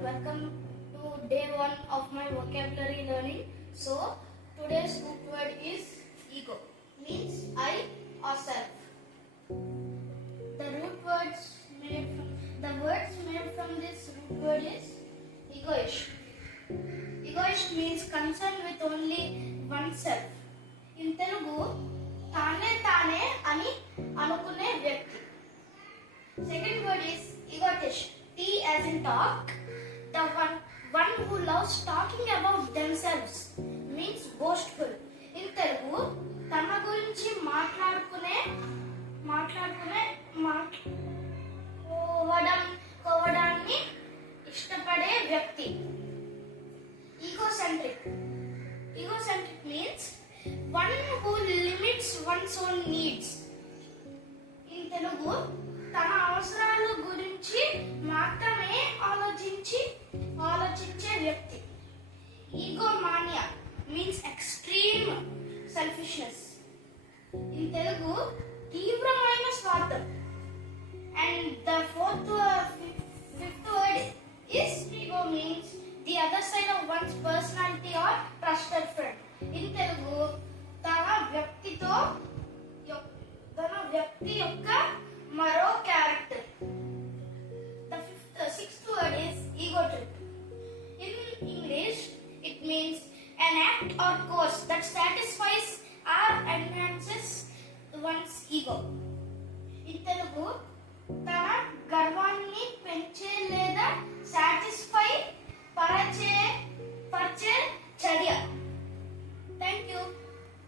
welcome to day 1 of my vocabulary learning. So, today's root word is ego, means I or self. The words made from this root word is egoist. Egoist means concerned with only oneself. In Telugu, tane ani anukune vyakti. Second word is egotist. T as in talk. The one who loves talking about themselves means boastful. In Telugu, తన గురించి మాట్లాడుకోవడాన్ని ఇష్టపడే వ్యక్తి. Egocentric means one who limits one's own needs. In Telugu, తన అవసరాల గురించి మాత్రమే ఆలోచించే వ్యక్తి. Egomania means extreme selfishness. In Telugu తీవ్రమైన స్వార్థం. And the fifth word is ego means the other side of one's personality or trusted friend. In Telugu తన వ్యక్తి యొక్క మరో character. The sixth word is ego trip. In English, it means an act or course that satisfies or enhances one's ego. In Telugu, తన గర్వాన్ని పెంచే లేదా సాటిస్ఫై పరిచే చర్య. Thank you.